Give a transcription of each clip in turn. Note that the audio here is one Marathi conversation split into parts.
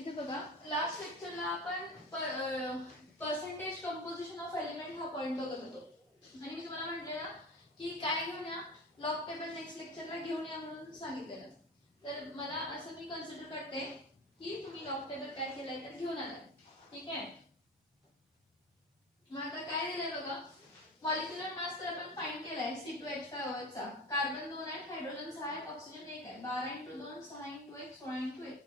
इथे बघा लास्ट लेक्चरला आपण पर्सेंटेज कंपोजिशन ऑफ एलिमेंट हा पॉइंट बघत होतो आणि मी तुम्हाला म्हटलेलं की काय घेऊन या लॉग टेबल नेक्स्ट लेक्चरला घेऊन या म्हणून सांगितलेलं. तर मला असं मी कन्सिडर करते की तुम्ही लॉग टेबल काय केलाय तर घेऊन आलाय. ठीक आहे. मग आता काय दिलंय बघा मॉलिक्युलर मास तर आपण फाइंड केलाय C2H5OH चा. कार्बन 2 आहे, हायड्रोजन 6 आहे, ऑक्सिजन 1 आहे. 12 × 2 6 × 1 16 × 1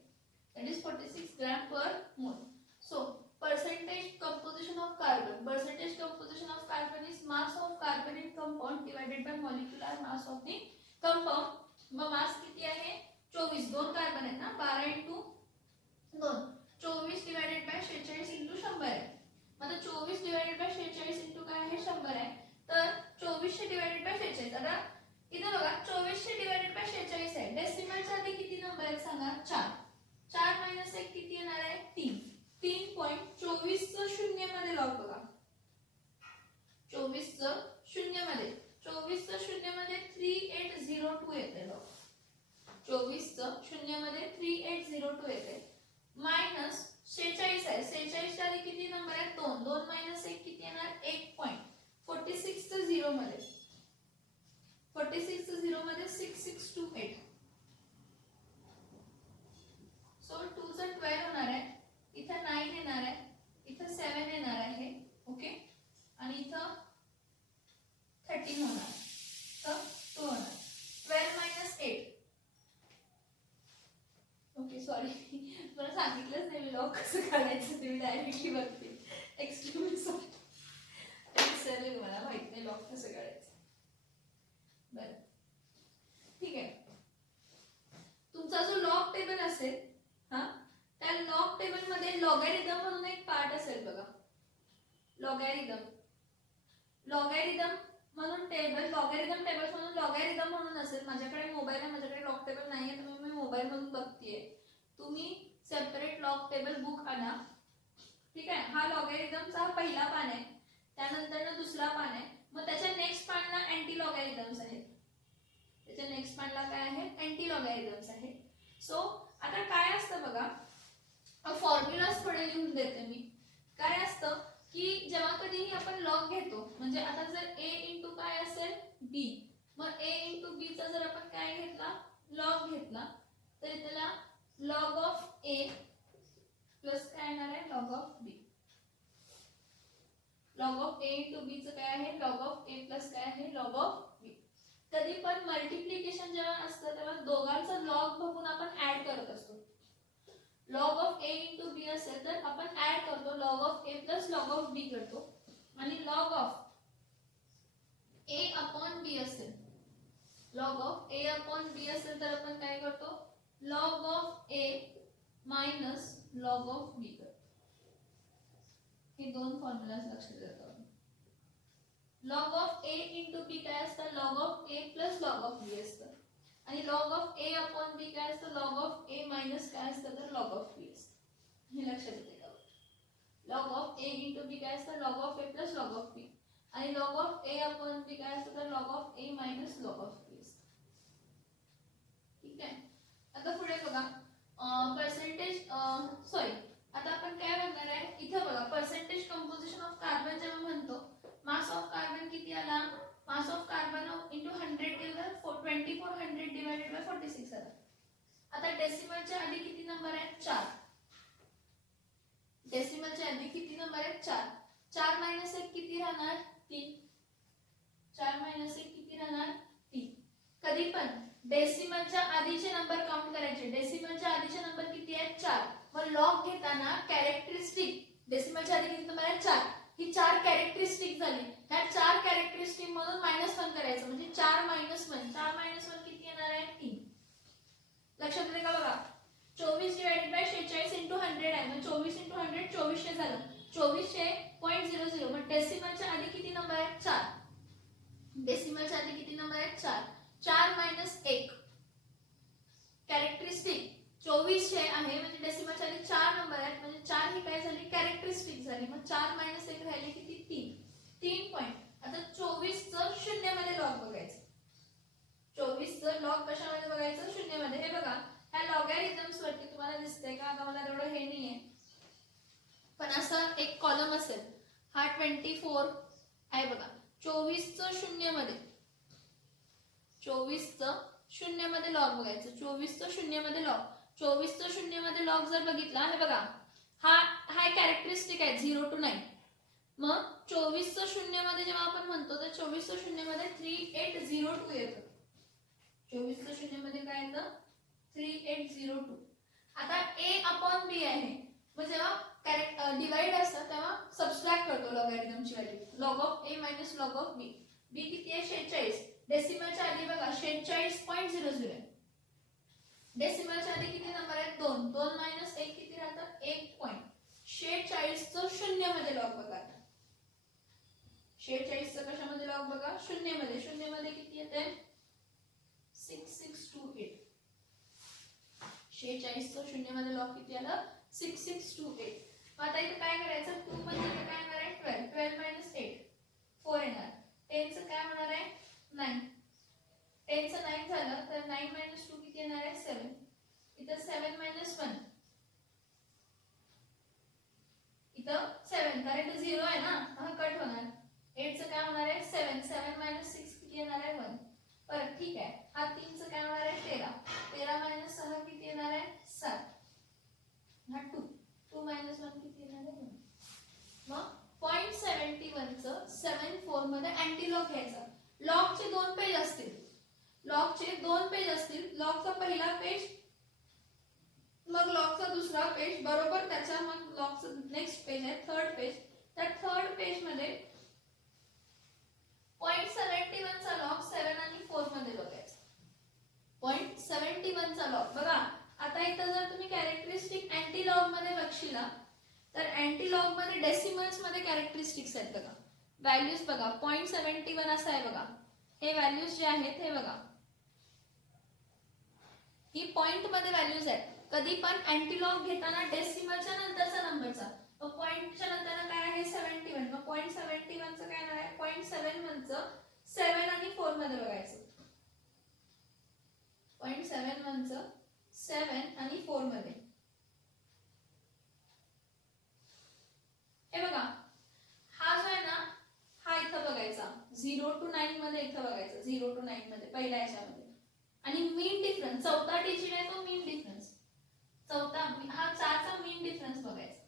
that is 46 gram per mole. So percentage composition of carbon. Percentage composition of carbon is mass of carbon in compound divided by molecular mass of the compound. मग मास किती आहे 24. दोन कार्बन आहेत ना 12 × 2 24 डिवाइडेड बाय 46 × 100 आहे. आता 24 डिवाइडेड बाय 46 × काय आहे 100 आहे. तर 2400 डिवाइडेड बाय 46. आता इथे बघा 2400 डिवाइडेड बाय 46 आहे. डेसिमलच्या आधी किती नंबर आहेत सांगा 4. 4 - 1 किती येणार आहे 3. 3.24 चं शून्य मध्ये लॉग बघा. 24 चं शून्य मध्ये 24 चं शून्य मध्ये 3802 येते लॉग. 24 चं शून्य मध्ये 3802 येते. मायनस 46 आहे. 46 च्या आधी किती नंबर आहे 2. 2 - 1 किती येणार 1.46 चं 0 मध्ये 46 चं 0 मध्ये 6628. सो 2 चं 12 होणार आहे. इथं 9 येणार आहे. इथं 7 येणार आहे. ओके. आणि इथं 13 होणार. तर 2 होणार. 12 - 8. ओके सॉरी मला सांगितलंच नाही मी लॉग कसं काढायचं ते मी डायरेक्टली बघते. Extremely sorry. विसरले मला माहित नाही लॉग कसं काढायचं. बरं ठीक आहे. तुमचा जो लॉग टेबल असेल हा त्या लॉग टेबल मध्ये लॉगॅरिथम म्हणून एक पार्ट असेल बघा. लॉगॅरिथम म्हणून टेबल लॉगॅरिथम टेबल म्हणून लॉगॅरिथम म्हणून असेल. माझ्याकडे मोबाईल आहे, माझ्याकडे लॉग टेबल नाहीये तर मी मोबाईल म्हणून बघतेय. तुम्ही सेपरेट लॉग टेबल बुक आणा. ठीक आहे. हा लॉगॅरिथमचा पहिला पान आहे. त्यानंतर ना दुसरा पान आहे. मग त्याच्या नेक्स्ट पानला अँटी लॉगॅरिथम्स आहेत. त्याच्या नेक्स्ट पानला काय आहे अँटी लॉगॅरिथम्स आहे. सो आता काय असतं बघा फॉर्म्युलाज थोडे लिहून देते मी. काय असतं की जेव्हा कधीही आपण लॉग घेतो म्हणजे आता जर a × काय असेल b. मग a × b चा जर आपण काय घेतला लॉग घेतला तर त्याला लॉग ऑफ a प्लस काय येणार आहे log of b. Log of a × b चं काय आहे लॉग ऑफ a प्लस काय आहे लॉग ऑफ b. कधी पण मल्टिप्लिकेशन जेव्हा असतं तेव्हा दोघांचा लॉग बघून आपण ऍड करत असतो. लॉग ऑफ a × b असेल तर आपण ऍड करतो log of a plus log of b करतो. आणि लॉग ऑफ a/b असेल लॉग ऑफ a/b असेल तर आपण काय करतो log of a minus log of b करतो. हे दोन फॉर्म्युलाज लक्षात ठेवा. लॉग ऑफ a × b काय असतं log of a plus log of b असतं. आणि लॉग ऑफ a/b काय असतं लॉग ऑफ a मायनस काय असतं तर लॉग ऑफ b असतं. हे लक्षात येते का. लॉग ऑफ a × b काय असतं log of a plus log of b. आणि लॉग ऑफ a/b काय असतं तर log of a minus log of b असतं. ठीक आहे. आता पुढे बघा पर्सेंटेज सॉरी आता आपण काय बघणार आहे इथं बघा पर्सेंटेज कंपोजिशन ऑफ कार्बन जेव्हा म्हणतो मास ऑफ कार्बन किती आला मास ऑफ कार्बन × 100 केलं 2400 डिवाइडेड बाय 46 आला. आता डेसिमलच्या आधी किती नंबर आहे 4. डेसिमलच्या आधी किती नंबर आहे 4. 4 - 1 किती राहणार 3. 4 - 1 किती राहणार 3. कधी पण डेसिमलच्या आधीचे नंबर काउंट करायचे. डेसिमलच्या आधीचे नंबर किती आहेत 4. मग लॉग घेताना कॅरेक्टरिस्टिक डेसिमलच्या आधी किती नंबर आहे 4. ही 4 कॅरेक्टरिस्टिक झाली. ह्या 4 कॅरेक्टरिस्टिक मधून -1 करायचं म्हणजे 4 - 1. 4 - 1 किती येणार आहे 3. लक्षात येते का बघा 24 डिवाइडेड बाय 46 × 100 आहे. मग 24 × 100 2400 झालं. 2400.00 मग डेसिमलच्या आधी किती नंबर आहे 4. डेसिमलच्या आधी किती नंबर आहे 4. 4 - 1 कॅरेक्टरिस्टिक 2400 आहे म्हणजे डेसिमलच्या आधी 4 नंबर आहेत म्हणजे 4 ही काय झाली कॅरेक्टरिस्टिक झाली. मग 4 - 1 राहिले किती 3 पॉइंट. आता 24 चं शून्य मध्ये लॉग बघायचं. 24 चं लॉग कशामध्ये बघायचं शून्य मध्ये. हे बघा ह्या लॉगॅरिथम्स वरती तुम्हाला तुम्हाला दिसतंय का? आता मला तेवढं हे नाहीये, पण असा एक कॉलम असेल, हा 24 आहे बघा, 24चं शून्यमध्ये, 24चं शून्यमध्ये लॉग बघायचं, 24चं शून्यमध्ये लॉग, 24चं शून्यमध्ये लॉग जर बघितला, हे बघा हा कॅरेक्टरिस्टिक आहे 0 to 9. मग 24चं शून्यमध्ये जेव्हा आपण म्हणतो तर 24चं शून्यमध्ये 3802 येतं. 24चं शून्यमध्ये काय येतं? 3802. आता a/b आहे, मग जेव्हा डिवाइड असतं तेव्हा सबट्रॅक्ट करतो लॉगॅरिथमची value. Log of a minus log of b. b किती आहे? 46. डेसिमलच्या आधी बघा 46.00 आहे. डेसिमलच्या आधी किती नंबर आहेत? 2. 2 मायनस 1 किती राहतात? 1.46चं शून्यमध्ये लॉग बघा. 46चं कशामध्ये लॉग बघा? शून्यमध्ये. शून्यमध्ये किती येते? 6628. 46चं शून्यमध्ये लॉग किती आलं? 6628. आता इथे काय करायचं? 2 म्हणजे काय येणार आहे? 12. 12 मायनस 8 4 येणार. 10चं काय होणार आहे? 9. 10चं 9 झालं तर 9 मायनस 2 किती येणार आहे? 7. इथं 7 मायनस 1, इथं 7, कारण इथं 0 आहे ना, हा कट होणार. 8चं काय होणार आहे? 7. 7 मायनस 6 किती येणार आहे? 1. परत ठीक आहे, हा 3चं काय होणार आहे? 13. 13 मायनस 6 किती येणार आहे? 7. हा 2. 2 मायनस 1 किती येणार आहे? 1. मग 0.71चं 7/4 मध्ये अँटीलॉग घ्यायचा. लॉगचे 2 पेज असतील, लॉगचे 2 पेज असतील. लॉगचा पहिला पेज, मग लॉगचा दुसरा पेज, बरोबर त्याच्या मग लॉगचं नेक्स्ट पेज आहे थर्ड पेज. त्या थर्ड पेज मध्ये 0.71चा लॉग 7 आणि 4 मध्ये बघायचा. 0.71चा लॉग बघा. आता इथं जर तुम्ही कॅरेक्टरिस्टिक अँटीलॉग मध्ये बघशीला तर अँटीलॉग मध्ये डेसिमल्स मध्ये कॅरेक्टरिस्टिक्स आहेत बघा. व्हॅल्यूज बघा, 0.71 असं आहे बघा. हे व्हॅल्यूज जे आहेत हे बघा, ही पॉइंट मध्ये व्हॅल्यूज आहेत. कधी पण अँटीलॉग घेताना डेसिमलच्या नंतरचा नंबरचा, मग पॉइंटच्या नंतर काय आहे? 71. मग 0.71चं काय येणार आहे? 0.71चं 7 आणि 4 मध्ये बघायचं. 0.71चं 7 आणि 4 मध्ये. हे बघा, हा जो आहे ना, हा इथं बघायचा 0 to 9 मध्ये, इथं बघायचा 0 to 9 मध्ये पहिल्या याच्यामध्ये. आणि मीन डिफरन्स, चौथा डिजिट आहे तो मीन डिफरन्स, चौथा हा 4चा मीन डिफरन्स बघायचा.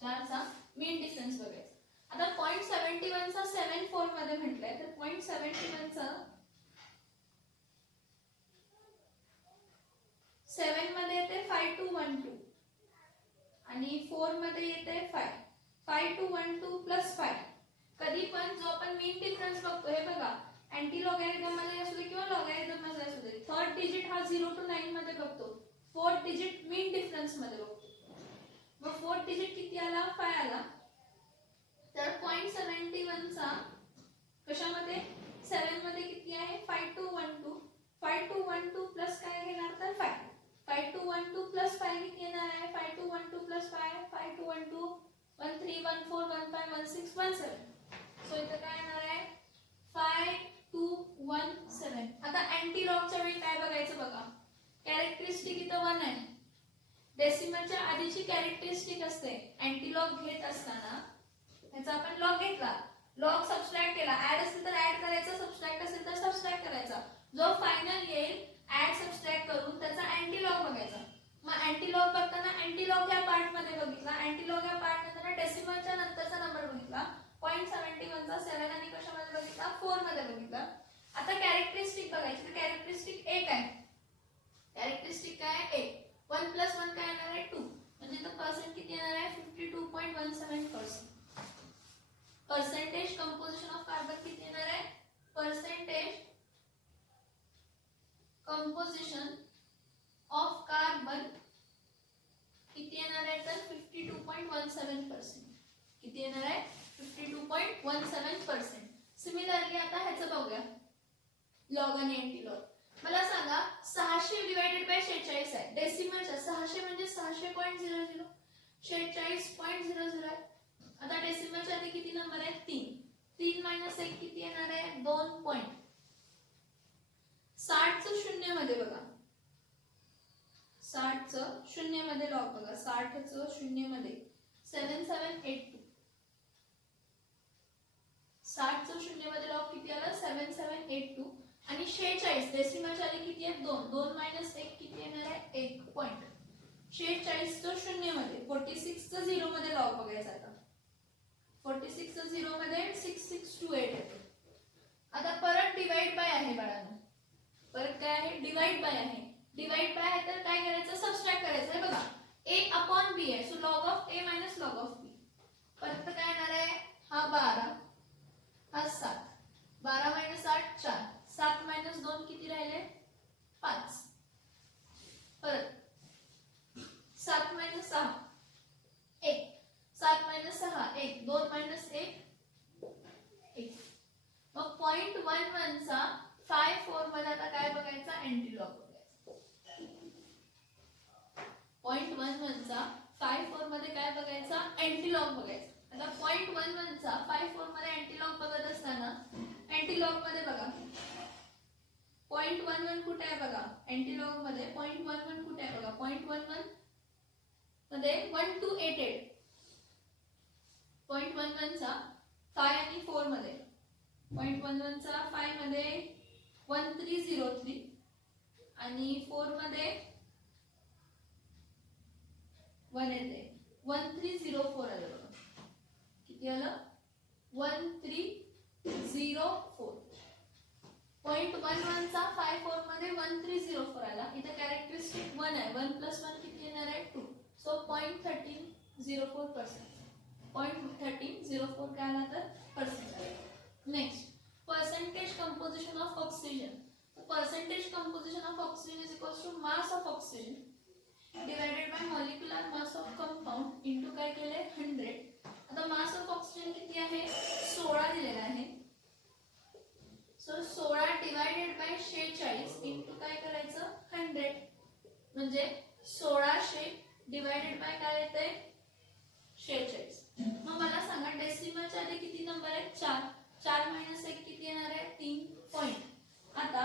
4चा मीन डिफरन्स बघायचा. आता 0.71चा 7/4 मध्ये म्हटलंय तर 0.71चा 7 मध्ये येते 5212 आणि 4 मध्ये येते 5. 5212 प्लस 5. कधी पण जो आपण मीन डिफरन्स बघतो, हे बघा अँटी लॉगॅरिथम मध्ये असू दे किंवा लॉगॅरिथम मध्ये असू दे, थर्ड डिजिट हा 0 to 9 मध्ये बघतो, फोर्थ डिजिट मीन डिफरन्स मध्ये बघतो. मग फोर्थ डिजिट किती आला? 5 आला. तर 0.71चा कशामध्ये? 7 मध्ये किती आहे? 5212. 5212 प्लस काय घेणार तर 5. 5212 प्लस 5 किती येणार आहे? 5212 प्लस 5, 5212 13 14 15 16 17. सो इथं काय येणार आहे? 5217. आता अँटीलॉगच्या वेळी काय बघायचं बघा, कॅरेक्टरिस्टिक इथं 1 आहे. डेसिमलच्या आधीची कॅरेक्टरिस्टिक असते. अँटीलॉग घेत असताना याचा आपण लॉग घेतला, लॉग सबट्रॅक्ट केला, ऍड असेल तर ऍड करायचा, सबट्रॅक्ट असेल तर सबट्रॅक्ट करायचा. जो फायनल येईल ऍड सबट्रॅक्ट करून त्याचा अँटीलॉग बघायचा. मग अँटीलॉग बघताना अँटीलॉग या पार्ट मध्ये बघितला, अँटीलॉग या पार्ट नंतर डेसिमलच्या नंतरचा नंबर बघितला, 0.71चा 7 आणि कशामध्ये बघितला? 4 मध्ये बघितला. आता कॅरेक्टरिस्टिक बघायची, तर कॅरेक्टरिस्टिक 1 आहे. कॅरेक्टरिस्टिक काय आहे? 1. 1 प्लस 1 काय येणार आहे? 2. म्हणजे तो पर्सेंट किती येणार आहे? 52.17%. पर्सेंटेज कंपोजिशन ऑफ कार्बन किती येणार आहे? पर्सेंटेज कंपोजिशन ऑफ कार्बन किती येणार आहे तर 52.17%. किती येणार आहे? 52.17%. सिमिलरली आता ह्याचं बघूया, लॉग आणि अँटीलॉग. मला सांगा 600 डिवाइडेड बाय 46 आहे. डेसिमलच्या 600 म्हणजे 600.00, 46.00 आहे. आता डेसिमलच्या आधी किती नंबर आहे? 3. 3 मायनस 1 किती येणार आहे? 2. 60चं शून्य मध्ये बघा, 60चं शून्यमध्ये लॉग बघा, 60चं शून्यमध्ये 7782, 60चं शून्यमध्ये लॉग किती आलं 7782 आणि 46 डेसिमलच्या आधी किती आहे 2, 2 मायनस 1 किती येणार आहे 1 पॉइंट. 46चं शून्यमध्ये 46चं झिरो मध्ये लॉग बघायचा आता. 46चं झिरो मध्ये 6628 येते. आता परत डिवाइड बाय आहे बाळांनो, परत काय आहे डिवाइड बाय आहे. डिवाइड बाय आहे तर काय करायचं सबट्रॅक्ट करायचं आहे बघा. a अपॉन b आहे, so log of a minus log of b. परत काय येणार आहे हा 12 हा 7, 12 मायनस 8 4, 7 मायनस 2 किती राहिले 5. परत 7 मायनस 6 1, 7 मायनस 6 1, 2 मायनस 1 1. मग 0.11 चा 5 4 मध्ये आता काय बघायचा अँटीलॉग बघायचा. 0.11 चा 5 4 मध्ये काय बघायचा अँटीलॉग बघायचा. आता 0.11 चा 5 4 मध्ये अँटीलॉग बघत असताना अँटीलॉग मध्ये बघा 0.11 कुठे आहे बघा अँटीलॉग मध्ये 0.11 कुठे आहे बघा 0.11 मध्ये 1288. 0.11 चा 5 आणि 4 मध्ये 0.11 चा 5 मध्ये 1303 आणि 4 मध्ये 1 येते 1304 आलं बघा. किती आलं 1304. 0.11 चा 5 4 मध्ये 1304 आला. इथे कॅरेक्टरिस्टिक 1 आहे, 1 + 1 किती येणार आहे 2, सो 0.1304%. 0.1304 काय आला तर पर्सेंट आला. Next percentage composition of oxygen. So percentage composition of oxygen is equals to mass of oxygen divided by molecular mass of compound into काय केले 100. आता mass of oxygen किती आहे 16 दिलेला आहे. सो 16 डिवाइडेड बाय 46 into काय करायचं 100 म्हणजे 1600 डिवाइडेड बाय काय येते 46. मग मला सांगा डेसिमलच्या आधी किती नंबर आहे 4, 4 मायनस 1 किती येणार आहे 3 पॉइंट. आता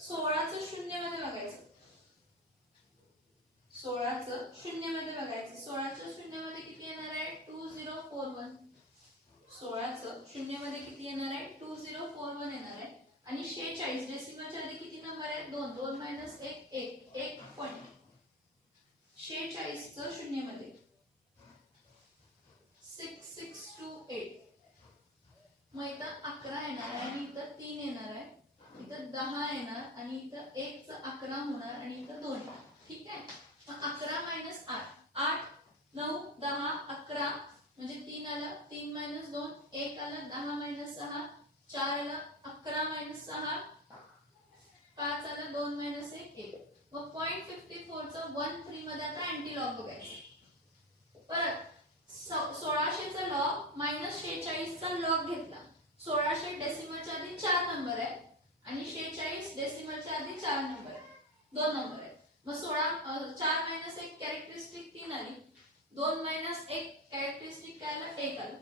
16चं शून्यमध्ये बघायचं, 16चं शून्यमध्ये बघायचं. 16च्या शून्यमध्ये किती येणार आहे 2041. 16चं शून्यमध्ये किती येणार आहे 2041 येणार आहे. आणि 46 डेसिमलच्या आधी किती नंबर आहे 2, 2 मायनस 1 1 1 पॉइंट. 46चं शून्यमध्ये 6628. मग इथं 11 येणार आहे आणि इथं 3 येणार आहे, इथं 10 येणार आणि इथं 1 चं 11 होणार आणि इथं 2. ठीक आहे. मग 11 मायनस 8 8 9 10 11 म्हणजे 3 आलं, 3 मायनस 2 1 आलं, 10 मायनस 6 4 आलं, 11 मायनस 6 5 आलं, 2 मायनस 1 1. मग 0.54 चं 13 मध्ये आता अँटीलॉग बघायचं. परत 1600 चा लॉग मायनस 46 चा लॉग घेतला. 1600 डेसिमलच्या आधी 4 नंबर आहे आणि 46 डेसिमलच्या आधी 4 नंबर आहे, 2 नंबर आहे. मग 4 मायनस 1 कॅरेक्टरिस्टिक 3 आली, 2 मायनस 1 कॅरेक्टरिस्टिक काय आलं 1 आलं.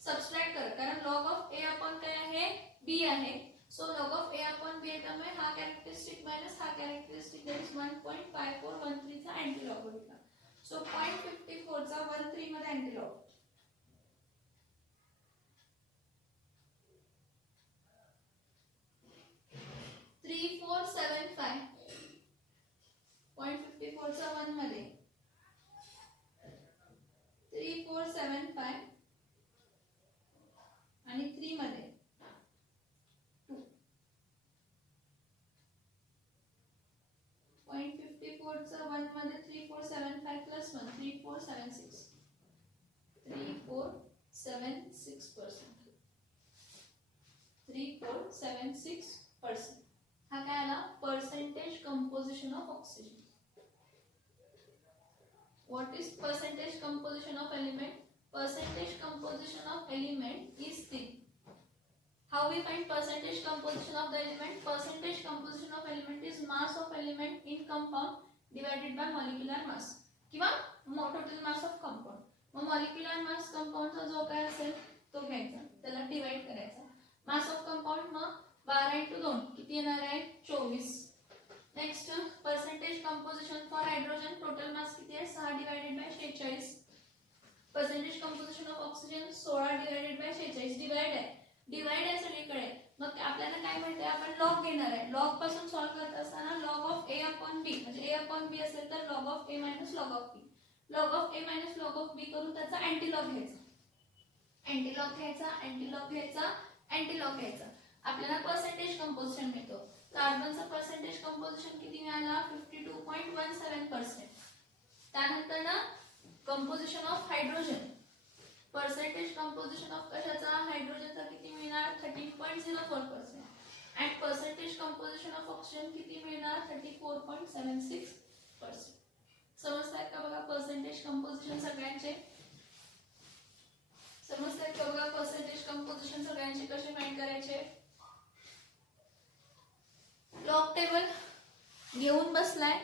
सबट्रॅक्ट करा कारण लॉग ऑफ a अपॉन काय आहे b आहे. So log of a upon b आहे त्यामुळे हा कॅरेक्टरिस्टिक मायनस हा कॅरेक्टरिस्टिक दैट इज 1.5413 चा अँटीलॉग बघितला. सो 0.54 चा 13 मध्ये अँटीलॉग 3475. 0.54 चा 1 मध्ये 3475 आणि 3 मध्ये 2. 0.54 चा 1 मध्ये 3475 प्लस 1 3476 3476%. 3476%. हा काय आला percentage composition of oxygen. What is percentage composition of element? Percentage composition of element is the. How we find percentage composition of the element? Percentage composition of element is mass of element in compound divided by molecular mass किंवा total mass of compound. मग molecular mass compound चा जो काय असेल तो घ्यायचा, त्याला डिवाइड करायचा. mass of compound मग 12 × 2 किती येणार आहे 24. Next percentage composition for oxygen 16/46 divide आहे, डिवाइड आहे सगळीकडे. मग आपल्याला काय माहिती आहे, आपण लॉग घेणार आहे. लॉग पासून सॉल्व करत असताना log of A upon B, म्हणजे ए अपॉन बी असेल तर log of A minus log of B, log of A minus log of B करून त्याचा अँटीलॉग घ्यायचा, अँटीलॉग घ्यायचा, अँटीलॉग घ्यायचा, अँटीलॉग घ्यायचा. आपल्याला पर्सेंटेज कंपोजिशन मिळतो. कार्बनचा पर्सेंटेज कंपोजिशन किती मिळाला, 52.17%. त्यानंतर ना composition of hydrogen, percentage composition of कशाचा, हायड्रोजनचा किती मिळणार, 13.04%. And percentage composition of oxygen किती मिळणार, 34.76%. समजतायत का बघा पर्सेंटेज कंपोजिशन सगळ्यांचे, समजतायत का बघा पर्सेंटेज कंपोजिशन सगळ्यांचे कसे फाइंड करायचे. लॉग टेबल घेऊन बसलाय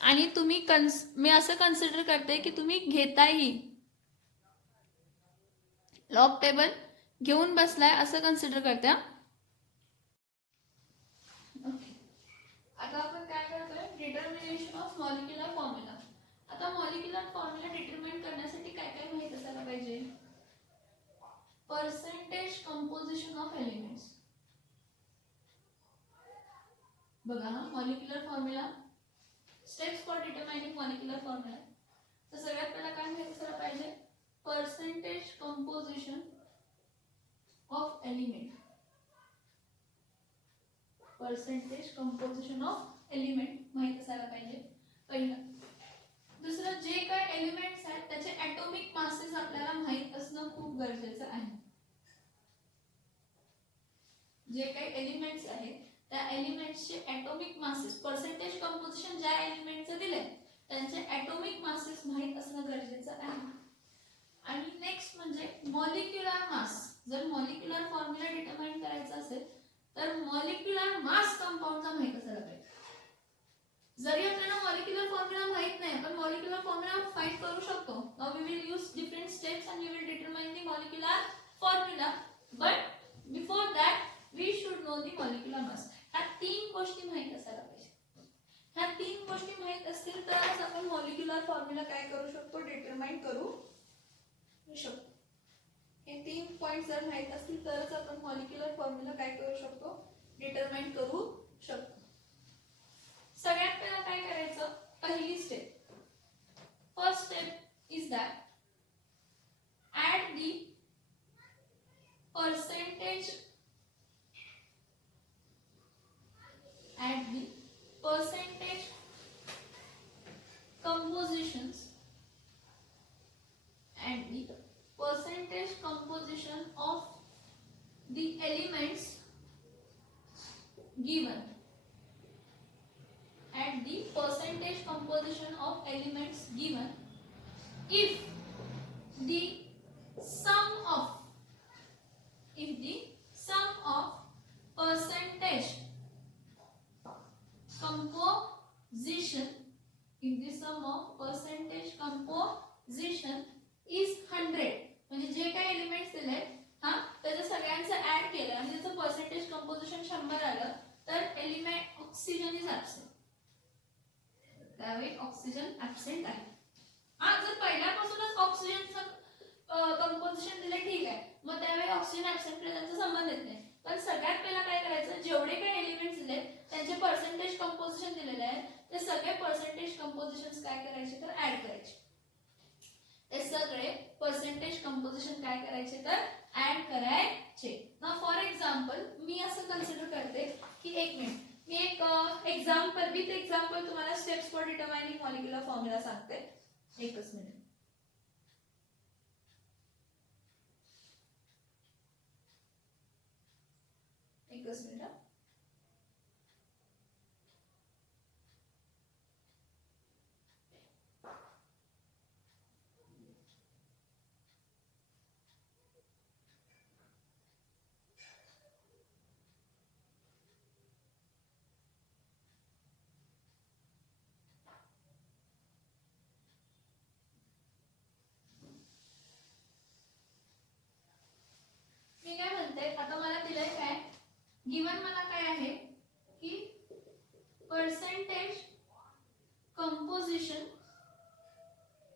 आणि तुम्ही मी असं कन्सिडर करते की तुम्ही घेताही, लॉग टेबल घेऊन बसलाय असं कन्सिडर करते. आता आपण काय करतोय, डिटर्मिनेशन ऑफ मॉलिक्युलर फॉर्म्युला. आता मॉलिक्युलर फॉर्म्युला डिटरमाइन करण्यासाठी काय काय माहित असायला पाहिजे, पर्सेंटेज कंपोजिशन ऑफ एलिमेंट्स. बघा molecular formula, steps for determining molecular formula. तर सगळ्यात पहिला काय माहित असायला पाहिजे, percentage composition of element, percentage composition of element माहित असायला पाहिजे पहिलं. दुसरं, जे काय एलिमेंट्स आहेत त्याचे ॲटॉमिक मासेस आपल्याला माहित असणं खूप गरजेचं आहे. जे काही एलिमेंट्स आहेत त्या एलिमेंट्सचे ॲटॉमिक मासेस, पर्सेंटेज कंपोजिशन ज्या एलिमेंटचं दिलंय त्यांचे ॲटॉमिक मासेस माहित असणं गरजेचं आहे. आणि नेक्स्ट म्हणजे मॉलिक्युलर मास. जर मॉलिक्युलर फॉर्म्युला डिटरमाइन करायचा असेल तर मॉलिक्युलर मास कंपाऊंडचा माहित असायला पाहिजे. जरी आपल्याला मॉलिक्युलर फॉर्म्युला माहित नाही पण मॉलिक्युलर फॉर्म्युला फाइंड करू शकतो. Now we will use different steps and we will determine the molecular formula, but before that we should know the molecular mass. ह्या तीन गोष्टी माहित असायला पाहिजे. ह्या तीन गोष्टी माहित असतील तरच आपण मॉलिक्युलर फॉर्म्युला काय करू शकतो, डिटरमाइन करू शकतो. हे तीन पॉइंट्स जर माहित असतील तरच आपण मॉलिक्युलर फॉर्म्युला काय करू शकतो, डिटरमाइन करू शकतो. सगळ्यात पहिला काय करायचं, पहिली step, first step is that add the percentage compositions and the percentage composition of the elements given, and the percentage composition of elements given if the sum of percentage composition, if the sum of percentage composition is 100, म्हणजे जे काही एलिमेंट्स दिले हा त्याचं सगळ्यांचं ऍड केलं आणि त्याचं पर्सेंटेज कंपोजिशन 100 आलं तर एलिमेंट ऑक्सिजन इज ऍब्सेंट. त्यावेळी ऑक्सिजन ऍब्सेंट आहे. हा जर पहिल्यापासूनच ऑक्सिजनचं कंपोजिशन दिले ठीक आहे, मग त्यावेळी ऑक्सिजन ऍब्सेंट प्रेझेंटचा संबंध येत नाही. पण सगळ्यात पहिला काय करायचं, जेवढे काही एलिमेंट्स दिले त्यांचे पर्सेंटेज कंपोजिशन दिलेले आहे ते सगळे पर्सेंटेज कंपोजिशन्स काय करायचे तर ऍड करायचे. ते सगळे पर्सेंटेज कंपोजिशन काय करायचे तर ऍड करायचे. ना फॉर एक्झाम्पल मी असं कन्सिडर करते की एक मिनिट मी एक एक्झाम्पल विथ एक्झाम्पल तुम्हाला steps for determining molecular formula सांगते. एकच मिनिट. एकच मिनिट. मी काय म्हणते, आता मला दिलंय काय, गिवन मला काय आहे की पर्सेंटेज कंपोजिशन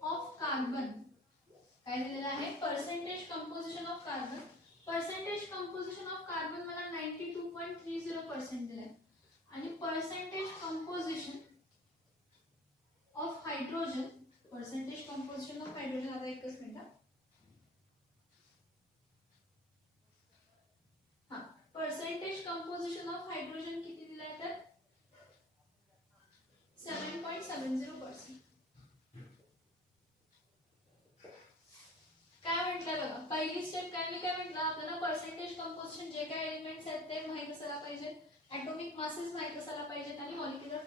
ऑफ कार्बन काय दिलेलं आहे percentage composition of carbon. Percentage composition of carbon मला 92.30% दिलाय आणि percentage composition of hydrogen, percentage composition of hydrogen, आता एकच मिनिट हा, पर्सेंटेज कंपोजिशन ऑफ हायड्रोजन किती दिलाय तर 7.70%. काय म्हटलं बघा, पहिली स्टेप काय म्हटलं आपल्याला पर्सेंटेज कंपोजिशन जे काय एलिमेंट्स आहेत ते माहित असायला पाहिजे, ॲटॉमिक मासेस माहित असायला पाहिजेत आणि molecular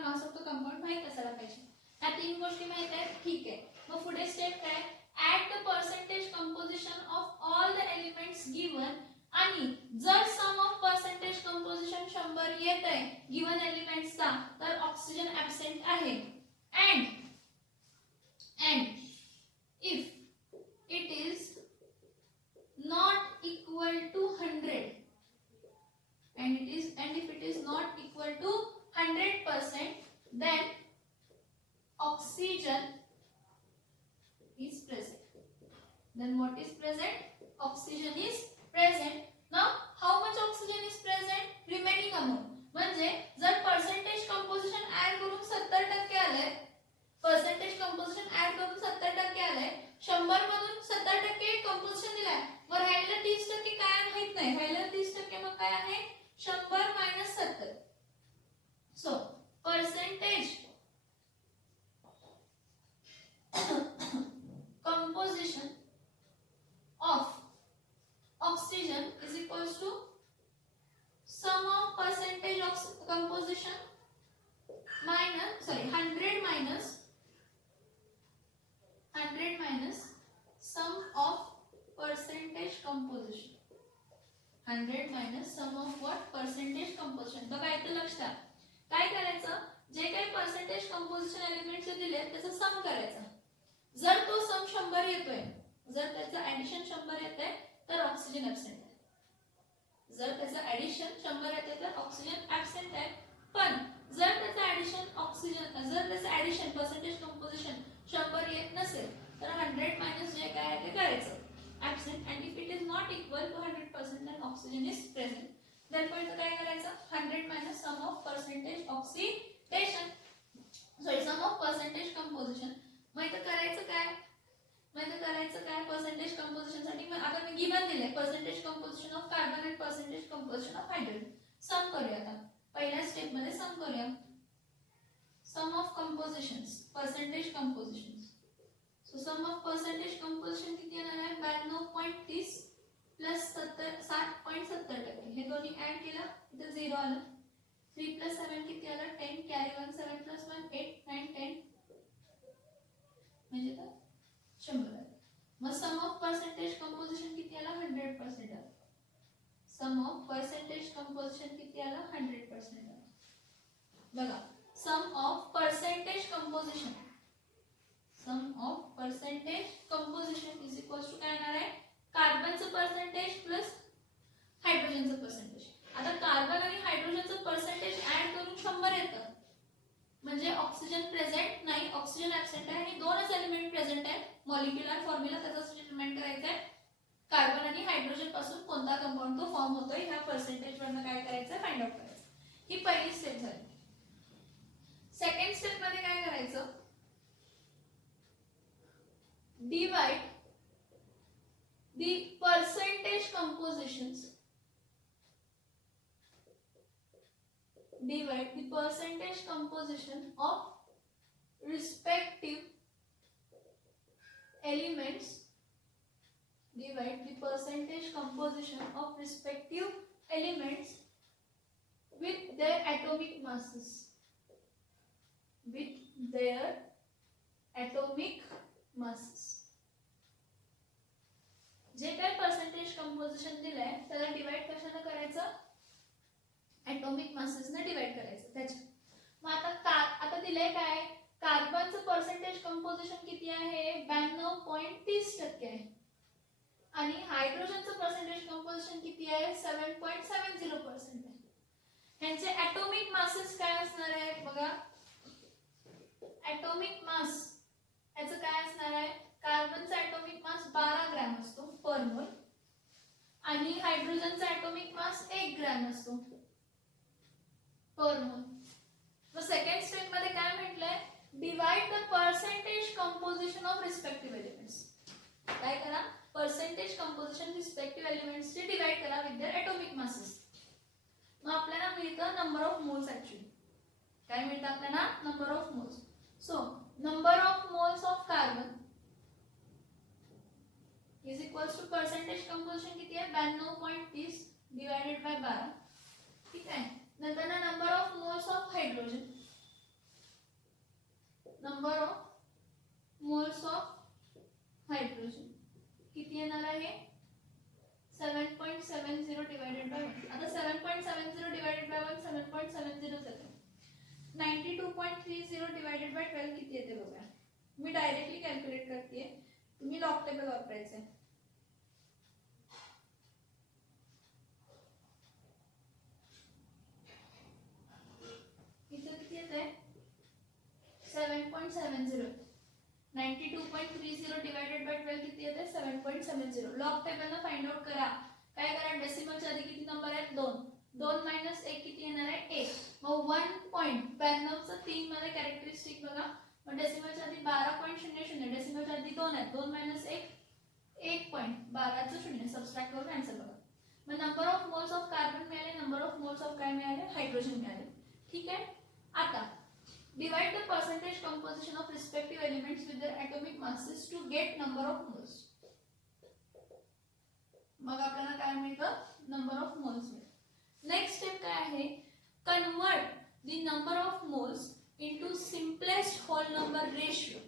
mass of the compound माहित असायला पाहिजे. या तीन गोष्टी माहित आहेत, ठीक आहे. मग पुढे स्टेप काय, add the percentage composition of all the elements given, आणि जर सम ऑफ पर्सेंटेज कंपोजिशन 100 येत आहे गिवन एलिमेंट्सचा तर ऑक्सिजन ऍब्सेंट आहे. And if it is not equal to 100 and if it is not equal to 100%, then oxygen is present. Then what is present? Oxygen is present. Now how much oxygen is present? Remaining amount. म्हणजे जर पर्सेंटेज कंपोजिशन ऍड करून 70% आले, पर्सेंटेज कंपोजिशन ऍड करून 70% आले, 100 मधून 70% कंपोजिशन दिलाय, मग राहिलेलं 30% काय माहित नाही, राहिलेलं 30% मग काय आहे 100 minus 70. So percentage composition of oxygen is equals to sum of percentage of composition minus 100 minus sum of percentage composition. 100 minus sum of what? Percentage composition. बघा इथे लक्ष द्या, काय करायचं, जे काही पर्सेंटेज कंपोजिशन एलिमेंट्स दिले त्याचा सम करायचा. जर तो सम 100 येतोय, जर त्याचा ऍडिशन 100 येतंय तर ऑक्सिजन ऍब्सेंट आहे. जर त्याचा ऍडिशन 100 येते तर ऑक्सिजन ऍब्सेंट आहे. पण जर त्याचा ऍडिशन ऑक्सिजन, जर त्याचा ऍडिशन पर्सेंटेज कंपोजिशन 100 येत नसेल तर 100 मायनस जे काय आहे ते करायचं, absent. And if it is not equal to 100% then oxygen is present. Therefore इथं काय करायचं, 100 minus sum of percentage oxidation, sorry sum of percentage composition. मग इथं करायचं काय, पर्सेंटेज कंपोजिशन साठी मग आता मी गिवन दिले percentage composition of carbon and percentage composition of hydrogen. Sum करूया. आता पहिल्या स्टेप मध्ये सम करूया. Sum of compositions, percentage compositions. So sum of percentage composition किती येणार आहे 92.30 प्लस 60.70%. हे दोन्ही ऍड केलं इथे 0 आलं. 3 प्लस 7 किती आलं 10, कॅरी 1, 7 प्लस 1 8, 9, 10 म्हणजे तर 100 आलं. मग सम ऑफ पर्सेंटेज कंपोजिशन किती आलं 100% आलं. सम ऑफ पर्सेंटेज कंपोजिशन किती आलं 100% आलं. बघा sum of percentage composition, sum of percentage composition is equal to काय येणार आहे कार्बनचं पर्सेंटेज प्लस हायड्रोजनचं पर्सेंटेज. आता कार्बन आणि हायड्रोजनचं पर्सेंटेज ऍड करून 100 येतं म्हणजे ऑक्सिजन प्रेझेंट नाही, ऑक्सिजन ऍब्सेंट आहे आणि दोनच एलिमेंट प्रेझेंट आहेत. मॉलिक्युलर फॉर्म्युला त्याचा स्टेटमेंट करायचा आहे. कार्बन आणि हायड्रोजन पासून कोणता कंपाऊंड तो फॉर्म होतोय ह्या पर्सेंटेज वरनं काय करायचं फाइंड आउट करायचं. ही पहिली स्टेप झाली. सेकंड स्टेप मध्ये काय करायचं divide the percentage compositions, divide the percentage composition of respective elements, divide the percentage composition of respective elements with their atomic masses, with their atomic masses. जे काय पर्सेंटेज कंपोजिशन दिलंय त्याला डिवाइड कशाने करायचं ऍटॉमिक मासेस ने डिवाइड करायचं त्याच्या. मग आता दिलंय काय कार्बनचं पर्सेंटेज कंपोजिशन किती आहे 92.30% आहे आणि हायड्रोजनचं पर्सेंटेज कंपोजिशन किती आहे 7.70% आहे. ह्यांचे ऍटॉमिक मासेस काय असणार आहे बघा. ऍटॉमिक मास याचं काय असणार आहे कार्बनचा ऍटॉमिक मास 12 ग्रॅम असतो पर मोल आणि हायड्रोजनचा ऍटॉमिक मास 1 ग्रॅम असतो पर मोल. मग सेकंड स्टेप मध्ये काय म्हटलंय, divide the percentage composition of respective elements. काय करा, पर्सेंटेज कंपोजिशन रिस्पेक्टिव्ह एलिमेंट्स चे डिवाइड करा विथ देअर ऍटॉमिक मासेस. मग आपल्याला मिळतं नंबर ऑफ मोल्स. ऍक्च्युअली काय मिळतं आपल्याला, number of moles. So number of moles of carbon is equals to percentage composition किती आहे, 92.30 डिवाइडेड बाय 12. ठीक आहे. नंतर ना number of moles of hydrogen, number of moles of hydrogen किती येणार आहे, 7.70 डिवाइडेड बाय 1. आता 7.70 डिवाइडेड बाय 1 7.70 येते. 92.30 डिवाइडेड बाय 12 किती येते बघा. मी डायरेक्टली कॅल्क्युलेट करते, तुम्ही लॉग टेबल वापरायचं. इथे किती येते, 7.70. 92.30 डिवाइडेड बाय 12 किती येते, 7.70. लॉग टेबल ना फाइंड आउट करा. काय करा, डेसिमलच्या आधी किती नंबर आहेत, 2. 2 मायनस 1 किती येणार आहे, 1. मग 1.92 चा 3 मध्ये कॅरेक्टरिस्टिक बघा. मग डेसिमलच्या आधी 12.00, डेसिमलच्या आधी 2 आहेत. 2 मायनस 1 1.12 चं 0 सबट्रॅक्ट करून आन्सर बघा. मग number of moles of carbon मिळाले, नंबर ऑफ मोल्स ऑफ काय मिळाले, हायड्रोजन मिळाले. ठीक आहे. आता divide the percentage composition of respective elements with their atomic masses to get number of moles. मग आपल्याला काय मिळतं, नंबर ऑफ मोल्स मिळतं. नेक्स्ट स्टेप काय आहे, convert the number of moles into simplest whole number ratio.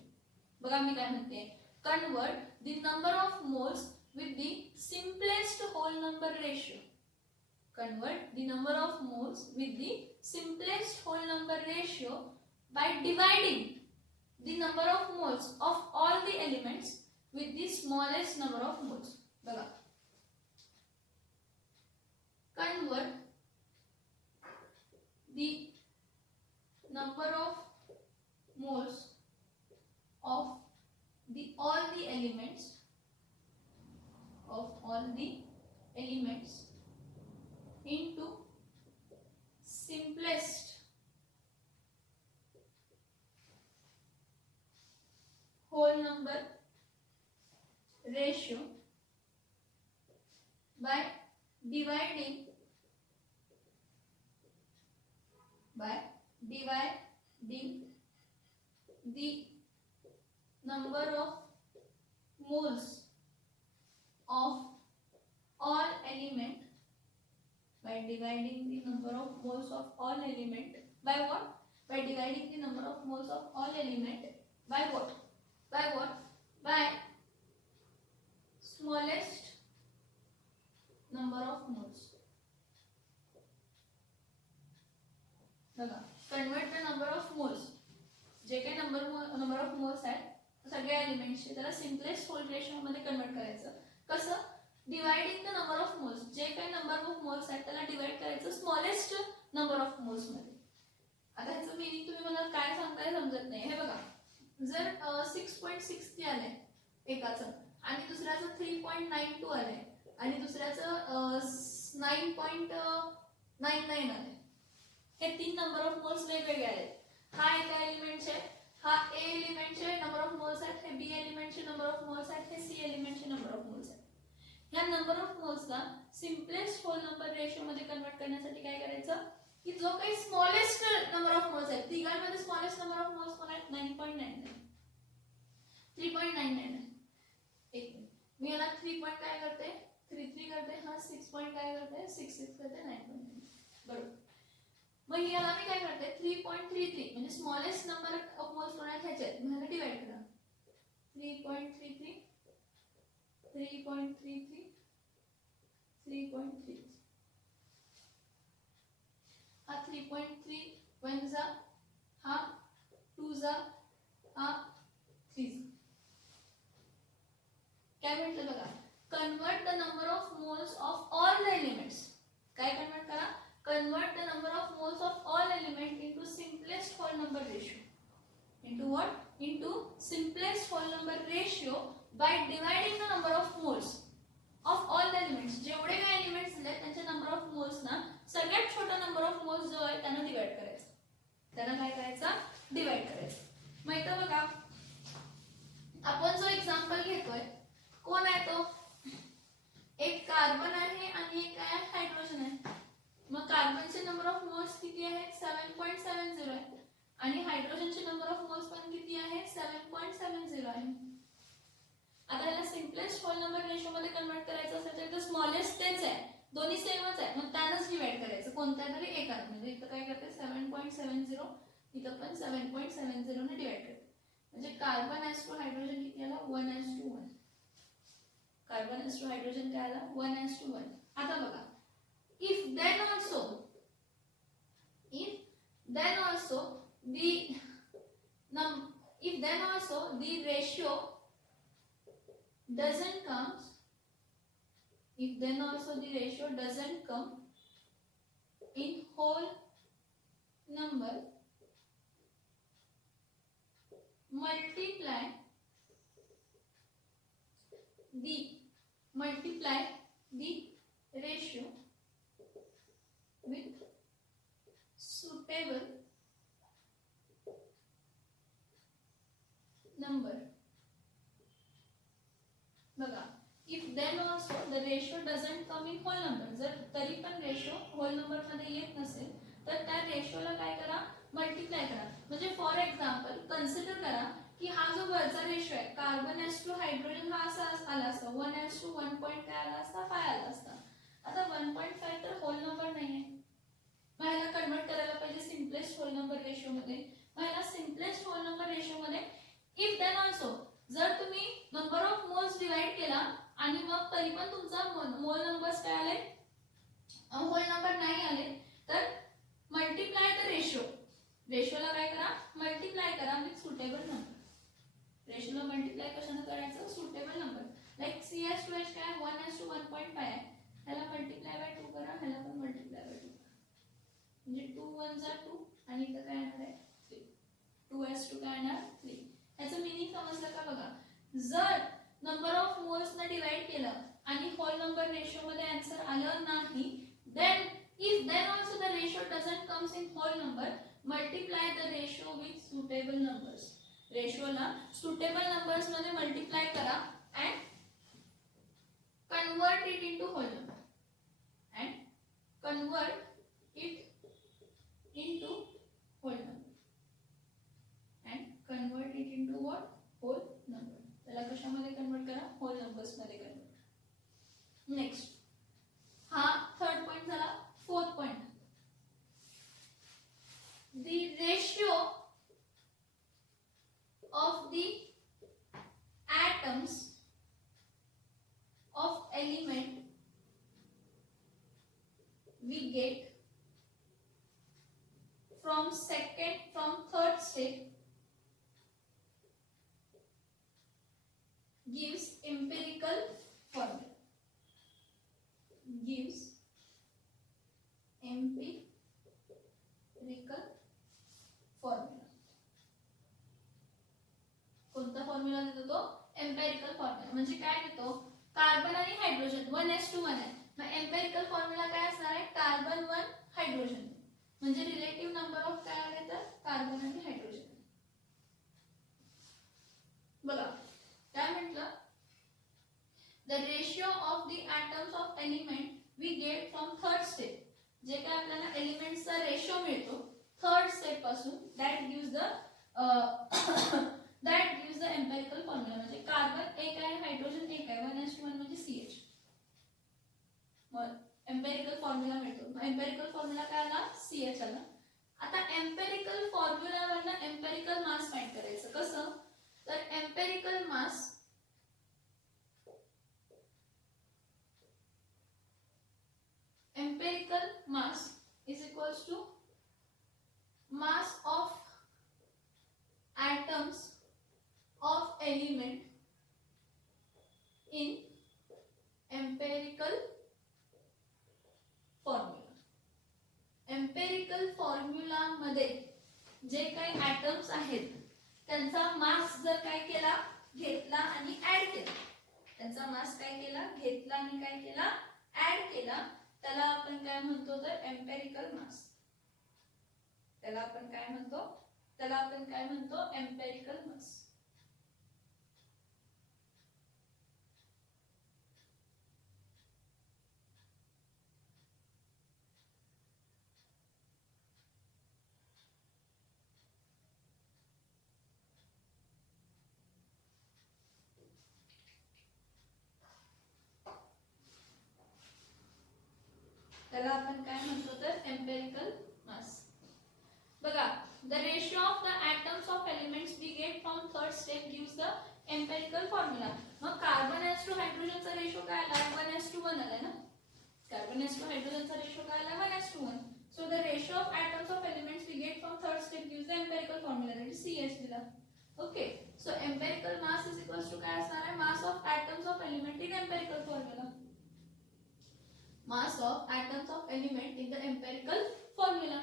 बघा मी काय म्हणते, convert the number of moles with the simplest whole number ratio. Convert the number of moles with the simplest whole number ratio by dividing the number of moles of all the elements with the smallest number of moles. बघा, convert the number of moles of all the elements into simplest whole number ratio by dividing the number of moles of all element by dividing the number of moles of all element by what? By dividing the number of moles of all element by what? By what? By smallest number of moles. बघा, convert the number of moles, जे काही number of moles आहेत सगळ्या एलिमेंट्सचे, त्याला सिम्पलेस्ट होल रेशियो मध्ये कन्वर्ट करायचं. कसं? Dividing the number of moles, जे काही नंबर ऑफ मोल्स आहेत त्याला डिवाइड करायचं स्मॉलेस्ट नंबर ऑफ मोल्स मध्ये. आता ह्याचं मीनिंग तुम्ही मला काय सांगताय समजत नाही. हे बघा, जर 6.63 आलंय एकाचं आणि दुसऱ्याचं 3.92 आलंय आणि दुसऱ्याचं 9.99 आलंय, हे 3 नंबर ऑफ मोल्स वेगवेगळे आहेत. हा एका एलिमेंटचे, हा ए एलिमेंटचे नंबर ऑफ मोल्स आहेत, हे बी एलिमेंटचे नंबर ऑफ मोल्स आहेत, हे सी एलिमेंटचे नंबर ऑफ मोल्स आहेत. या नंबर ऑफ मोल्सला सिम्पलेस्ट होल नंबर रेशियो मध्ये कन्वर्ट करण्यासाठी काय करायचं की जो काही स्मॉलेस्ट नंबर ऑफ मोल्स आहेत, तिघांमध्ये स्मॉलेस्ट नंबर ऑफ मोल्स कोण आहेत, 9.99, 3.99 आहे. एक मी याला 3 पॉइंट काय करते, 3 करते, हा 6 पॉइंट काय करते, 6 करते, 9.99 बरोबर. मग याला मी काय करते, 3.33 म्हणजे स्मॉलेस्ट नंबर ऑफ मोल्स कोण आहेत ह्याच्यात, मला डिवाइड करा. 3.33 3.33 3.33 हा 3.3 1 जा, हा 2 जा, हा 3 जा. काय म्हटलं बघा, convert the number of moles of all the elements. काय कन्वर्ट करा, convert the number of moles of all element into simplest whole number ratio. Into what? into simplest whole number ratio by dividing the number of moles of all the elements. जेवढे काही एलिमेंट्स दिले त्यांच्या नंबर ऑफ मोल्स ना सगळ्यात छोटा नंबर ऑफ मोल्स जो आहे त्याने डिवाइड करायचा. त्याला काय करायचा? डिवाइड करायचं. माहित आहे बघा, आपण जो एक्झाम्पल घेतोय कोण आहे तो? एक कार्बन आहे आणि एक काय हायड्रोजन आहे. मग कार्बनचे नंबर ऑफ मोल्स किती आहेत? 7.70 आहे आणि हायड्रोजनचे नंबर ऑफ मोल्स पण किती आहे? 7.70 आहे. आता याला सिम्पलेस्ट होल नंबर रेशो मध्ये कन्वर्ट करायचं असेल तर स्मॉलेस्ट तेच आहे, दोन्ही सेमच आहे, मग त्यानंच डिवाइड करायचं कोणत्या तरी एकाने. म्हणजे इथं काय करते 7.70, इथं पण 7.70 ने डिवाइड करते. म्हणजे कार्बन एस टू हायड्रोजन किती आला? 1:1. कार्बन एस टू हायड्रोजन काय आला? 1:1. आता बघा, if then also the ratio doesn't come in whole number, multiply the ratio with suitable number. बघा, if then also the ratio doesn't come in whole number, जर तरी पण रेशो होल नंबर मध्ये येत नसेल तर त्या रेशोला काय करा? मल्टिप्लाय करा. म्हणजे फॉर एक्झाम्पल कन्सिडर करा की हा जो वरचा रेशो आहे कार्बन एस टू हायड्रोजन हा असा आला असता 1:1 पॉइंट काय आला असता? 5 आला असता. आता 1.5 तर होल नंबर नाहीये, मग ह्याला कन्वर्ट करायला पाहिजे सिम्पलेस्ट होल नंबर रेशो मध्ये. मग ह्याला सिम्पलेस्ट होल नंबर रेशो मध्ये इफ देन ऑल्सो जर तुम्ही नंबर ऑफ मोल्स डिवाइड केला आणि मग तरी पण तुमचा मोल नंबर्स काय आले? होल नंबर नाही आले तर मल्टिप्लाय द रेशो. रेशोला काय करा? मल्टिप्लाय करा विथ सुटेबल नंबर. रेशोला मल्टिप्लाय कशाने करायचं? Suitable number. लाईक CH2H काय 1:1.5 आहे, ह्याला मल्टिप्लाय बाय 2 करा, ह्याला पण मल्टिप्लाय बाय 2 करा. म्हणजे 2 1 जा 2 आणि इथं काय येणार आहे? 3. 2:2 काय येणार? 3. याचं मीनिंग समजलं का? बघा, जर नंबर ऑफ मोल्स ने डिवाइड केलं आणि होल नंबर रेशो मध्ये आन्सर आलं नाही, then if then also the ratio doesn't comes in whole number, multiply the ratio with suitable numbers. रेशोला सुटेबल नंबर्स मध्ये मल्टिप्लाय करा and convert it into whole number and convert it into whole number and convert it into what? whole number. त्याला कशामध्ये कन्वर्ट करा? होल नंबर्स मध्ये कन्वर्ट. नेक्स्ट हा थर्ड पॉइंट झाला. Fourth point, the ratio of the atoms of element we get from third step gives empirical formula. कोणता फॉर्म्युला देतो तो? Empirical formula. म्हणजे काय देतो? कार्बन आणि हायड्रोजन 1:1 आहे, मग एम्पिरिकल फॉर्म्युला काय असणार आहे? Carbon 1 hydrogen. म्हणजे रिलेटिव्ह नंबर ऑफ काय आले तर कार्बन आणि हायड्रोजन. बघा काय म्हटलं? The ratio of the atoms of element we get from third step. जे काय आपल्याला एलिमेंट्सचा रेशो मिळतो थर्ड स्टेप पासून, that gives the empirical formula. म्हणजे कार्बन एक आहे, हायड्रोजन एक आहे, 1:1 म्हणजे CH. मग एम्पिरिकल फॉर्म्युला मिळतो. एम्पिरिकल फॉर्म्युला काय आला? CH आला. आता एम्पिरिकल फॉर्म्युला वरनं एम्पिरिकल मास फाइंड करायचं. कसं? तर empirical mass is equals to mass of atoms of element in empirical formula. Empirical formula मध्ये जे काही ॲटम्स आहेत त्यांचा मास जर काय केला, घेतला आणि ऍड केला, त्यांचा मास काय केला, घेतला आणि काय केला, ऍड केला, त्याला आपण काय म्हणतो तर एम्पिरिकल मास. त्याला आपण काय म्हणतो, त्याला आपण काय म्हणतो, एम्पिरिकल मास. त्याला आपण काय म्हणतो तर एम्पिरिकल मास. बघा, the ratio of the atoms of elements we get from third step gives the empirical formula. मग कार्बन एस टू हायड्रोजनचा रेशो काय आला, 1:1 आलाय ना. कार्बन एस टू हायड्रोजनचा रेशो काय आला, 1:1. so the ratio of atoms of elements we get from third step gives the empirical formula, that is CH दिला. okay, so empirical mass is equals to काय असणार आहे, mass of atoms of element in empirical formula. mass of atoms of element in the empirical formula.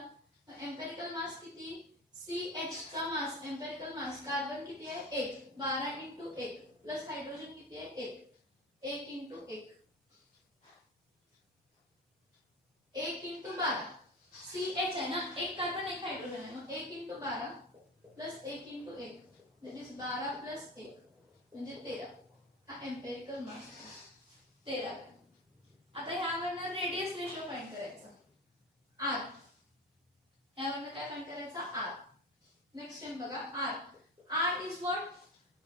Empirical मास किती, CH चा मास, एम्पेरिकल मास कार्बन किती आहे 1, 12 इंटू 1 प्लस हायड्रोजन किती आहे 1 इंटू 1 इंटू 12. CH आहे ना, 1 कार्बन 1 हायड्रोजन आहे, मग 1 into 12 plus 1 into 1 that is 12 plus 1 म्हणजे 13. हा एम्पेरिकल मास 13. आता ह्यावरनं रेडियस रेशो फाइंड करायचा, R. यावरनं काय फाइंड करायचा, R. नेक्स्ट टाइम बघा, R is what,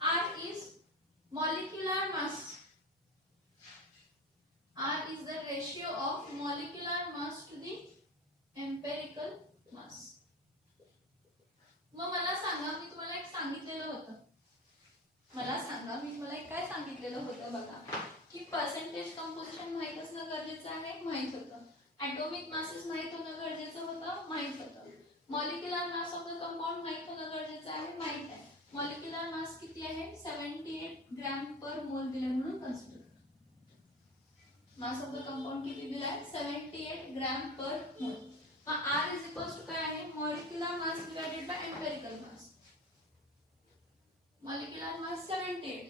R is molecular mass. R is the ratio of molecular mass to the empirical mass. मग मला सांगा, मी तुम्हाला एक सांगितलेलं होतं, मला सांगा मी तुम्हाला एक काय सांगितलेलं होतं बघा, की पर्सेंटेज कंपोजिशन माहित असणं गरजेचं आहे, माहित होतं. ॲटॉमिक मासेस माहित होणं गरजेचं होतं, माहित होतं. Molecular mass of the compound माहित होणं गरजेचं आहे, माहित आहे. मॉलिक्युलर मास किती आहे, 78 ग्रॅम पर मोल दिले म्हणून consider. Mass of the compound किती दिलाय, 78 ग्रॅम पर मोल. मग R इज इक्वल्स टू काय आहे, molecular mass divided by empirical mass. Molecular mass 78,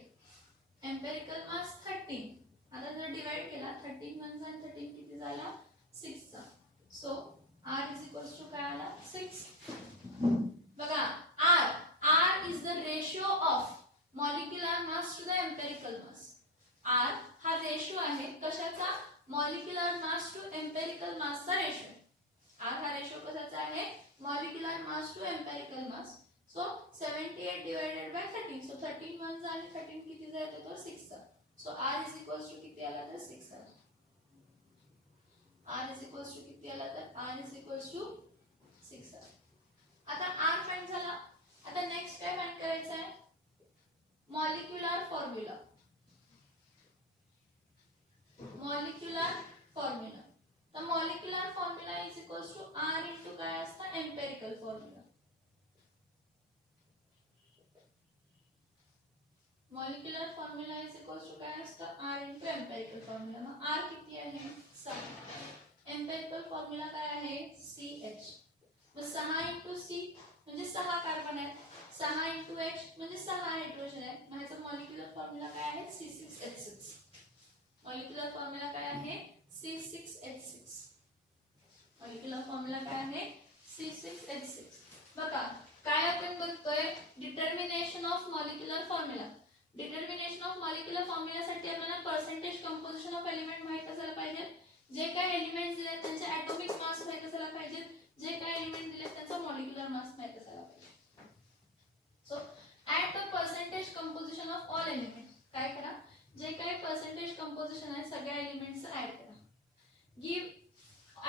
empirical mass 13. आता जर डिवाइड केला 13 1 आणि 13 किती झाला 6 चा. So R is equals to काय आला 6. बघा, R is the ratio of molecular mass to the empirical mass. R हा रेशो आहे कशाचा, मॉलिक्युलर मास टू एम्पिरिकल मासचा रेशो. R हा रेशो कशाचा आहे, molecular mass to empirical mass. So 78 divided by 13, so 13 1 आणि 13 किती जातो तो 6 चा. So R is equals to किती आला तर 6 आला. R is equals to किती आला तर R is equals to 6 आला. आता R फाइंड झाला. आता नेक्स्ट काय फाइंड करायचं आहे, मॉलिक्युलर फॉर्म्युला. मॉलिक्युलर फॉर्म्युला, तर molecular formula is equals to R into काय असतं, empirical formula. Molecular formula is equals to काय असतं, R इंटू एम्पिरिकल फॉर्म्युला. मग R किती आहे 6, एम्पिरिकल फॉर्म्युला काय आहे CH. मग 6 इंटू C म्हणजे 6 कार्बन आहे, 6 इंटू H म्हणजे 6 हायड्रोजन आहे. मग ह्याचा मॉलिक्युलर फॉर्म्युला काय आहे C6H6. मॉलिक्युलर फॉर्म्युला काय आहे C6H6. मॉलिक्युलर फॉर्म्युला काय आहे C6H6. बघा काय आपण बघतोय, determination of molecular formula. Determination of molecular फॉर्म्युलासाठी आपल्याला पर्सेंटेज कंपोजिशन ऑफ एलिमेंट माहित असायला पाहिजे. जे काय एलिमेंट दिले त्यांचे ॲटॉमिक मास माहित असायला पाहिजे. जे काय एलिमेंट दिले त्यांचा मॉलिक्युलर मास माहित असायला पाहिजे. So at the percentage composition of all element काय करा, जे काय पर्सेंटेज कंपोजिशन आहे सगळ्या एलिमेंट्स ऍड करा. Give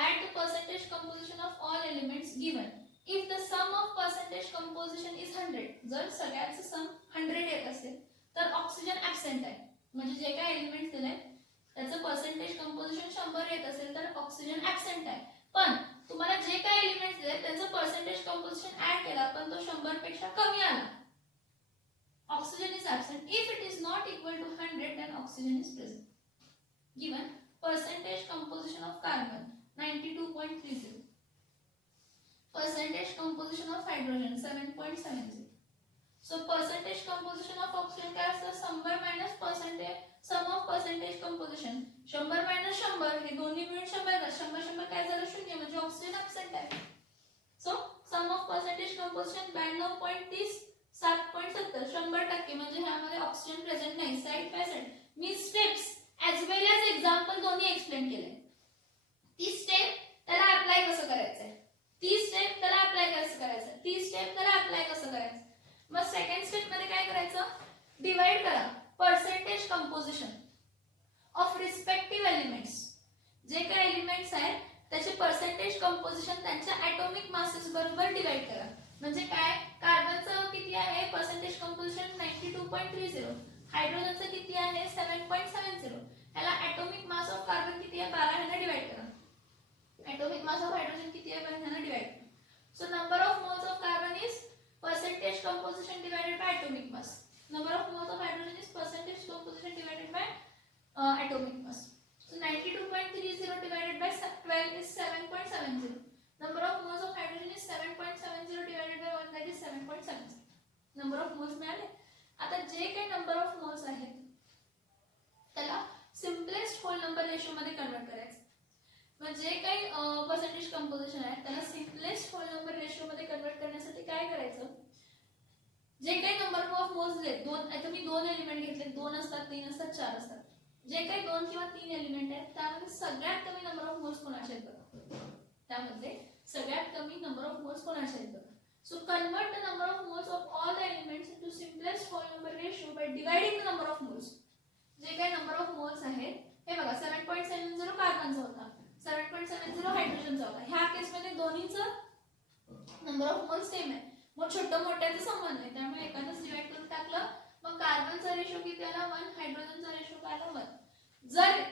at the percentage composition of all elements given if the sum of percentage composition is 100. जर सगळ्यांचं सम 100 येत असेल तर ऑक्सिजन ऍब्सेंट आहे. म्हणजे जे काय एलिमेंट्स दिले त्याचं पर्सेंटेज कंपोजिशन 100 येत असेल तर ऑक्सिजन ऍब्सेंट आहे. पण तुम्हाला जे काय एलिमेंट्स दिले त्यांचं पर्सेंटेज कंपोजिशन ऍड केला पण तो 100 पेक्षा कमी आला, oxygen is absent. If it is not equal to 100 then oxygen is present. Given percentage composition of carbon 92.30, percentage composition of hydrogen 7.70, so percentage composition of oxygen काय असतं 100 minus percentage sum of percentage composition 100 minus 100 हे दोन्ही मिळून 100 100 100 काय झालं शून्य म्हणजे ऑक्सिजन ऍब्सेंट आहे. So sum of percentage composition 92.30 7.70 100% म्हणजे ह्यामध्ये ऑक्सिजन प्रेझेंट नाही साइड बाय साइड. मी steps as well as example दोन्ही एक्सप्लेन केले. ती स्टेप त्याला अप्लाय कसं करायचंय, ती स्टेप त्याला अप्लाय कसं करायचं, ती स्टेप त्याला अप्लाय कसं करायचं. मग सेकंड स्टेप मध्ये काय करायचं, डिवाइड करा percentage composition of respective elements. जे काही एलिमेंट्स आहेत त्याचे पर्सेंटेज कंपोजिशन त्यांच्या ॲटॉमिक मासेस बरोबर डिवाइड करा. म्हणजे काय, कार्बनचं किती आहे पर्सेंटेज कंपोजिशन 92.30, हायड्रोजनचं किती आहे 7.70. ह्याला ॲटॉमिक मास ऑफ कार्बन किती आहे 12 ह्याला डिवाइड करा. atomic mass of hydrogen किती आहे ह्याला divide. so number of moles of carbon is percentage composition divided by atomic mass. number of moles of hydrogen is percentage composition divided by atomic mass. so 92.30 divided by 12 is 7.70. number of moles of hydrogen is 7.70 divided by 1, that is 7.70. number of moles मिळाले. आता जे काही नंबर ऑफ मोल्स आहेत त्याला सिम्पलेस्ट होल नंबर रेशो मध्ये कन्वर्ट करायचं. म्हणजे काही पर्सेंटेज कंपोजिशन आहे त्याला सिम्पलेस्ट होल नंबर रेशो मध्ये कन्वर्ट करण्यासाठी काय करायचं, जे काही नंबर ऑफ मोल्स आहेत दोन, आता मी दोन एलिमेंट घेतले, 2 असतात 3 असतात 4 असतात, जे काही 2 किंवा 3 एलिमेंट आहेत त्यामध्ये सगळ्यात कमी नंबर ऑफ मोल्स कोणाचे आहेत बघा, त्यामध्ये सगळ्यात कमी नंबर ऑफ मोल्स कोणाचे आहेत बघा. So convert the number of moles of all the elements into simplest whole number ratio by dividing the number of moles. जे काही नंबर ऑफ मोल्स आहेत हे बघा 7.70 कार्बनचा होता, 7.70 हायड्रोजनचा होता. ह्या केस मध्ये दोन्हीचा नंबर ऑफ मोल्स सेम आहे. मग छोटं मोठ्याचा संबंध नाही त्यामुळे एकानेच डिवाइड करून टाकलं. मग कार्बनचा रेशो किती आला 1, हायड्रोजनचा रेशो काय आला 1. जर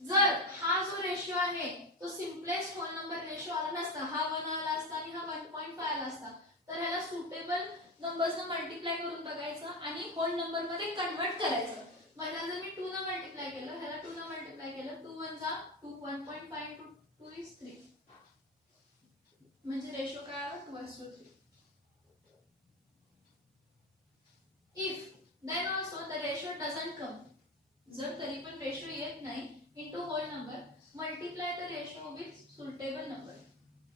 जर हा जो रेशो आहे तो सिम्पलेस्ट होल नंबर रेशो आला नसता, हा 1 आला असता आणि हा 1.5 आला असता, तर ह्याला सुटेबल नंबर्सने मल्टिप्लाय करून बघायचं आणि होल नंबर मध्ये कन्वर्ट करायचं. मला जर मी 2 ने मल्टिप्लाय केलं, ह्याला 2 ने मल्टिप्लाय केलं, 2 1 जा 2, 1.5 to 2 is 3, म्हणजे रेशो काय आला 2:3. if then also the ratio doesn't come, जर तरी पण रेशो येत नाही into whole number, multiply the ratio with suitable number.